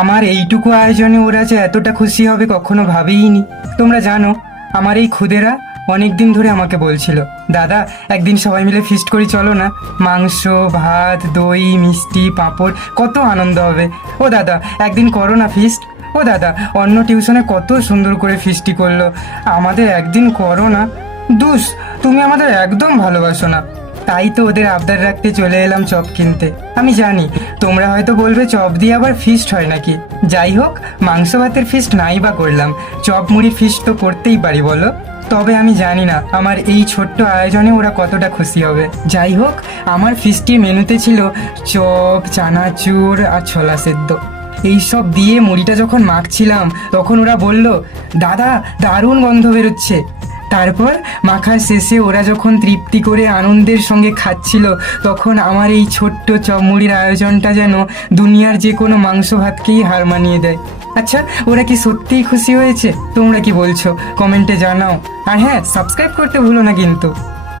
আমার এইটুকু আয়োজনে ওরা যে এতটা খুশি হবে কখনো ভাবিনি। তোমরা জানো, আমার এই খুদেরা অনেক দিন ধরে আমাকে বলছিল, দাদা একদিন সবাই মিলে ফিস্ট করি চলো না, মাংস ভাত দই মিষ্টি পাঁপড়, কত আনন্দ হবে। ও দাদা একদিন করো না ফিস্ট। ও দাদা অন্য টিউশনে কত সুন্দর করে ফিস্টি করলো, আমাদের একদিন করো না। দুস, তুমি আমাদের একদম ভালোবাসো না। তাই তো ওদের আবদার রাখতে চলে এলাম চপ কিনতে। আমি জানি তোমরা হয়তো বলবে চপ দিয়ে আবার ফিস্ট হয় নাকি। যাই হোক, মাংস ভাতের ফিস্ট নাই বা করলাম, চপ মুড়ি ফিস্ট তো করতেই পারি বলো। তবে আমি জানি না আমার এই ছোট্ট আয়োজনে ওরা কতটা খুশি হবে। যাই হোক, আমার ফিস্টির মেনুতে ছিল চপ চানাচুর আর ছোলা সেদ্ধ। এইসব দিয়ে মুড়িটা যখন মাখছিলাম তখন ওরা বলল, দাদা দারুণ গন্ধ বেরোচ্ছে। তারপর মাখার শেষে ওরা যখন তৃপ্তি করে আনন্দের সঙ্গে খাচ্ছিল তখন আমার এই ছোট্ট চপমুড়ির আয়োজনটা যেন দুনিয়ার যে কোনো মাংস ভাতকেই হার মানিয়ে দেয়। আচ্ছা, ওরা কি সত্যিই খুশি হয়েছে? তোমরা কি বলছো কমেন্টে জানাও। আর হ্যাঁ, সাবস্ক্রাইব করতে ভুলো না কিন্তু।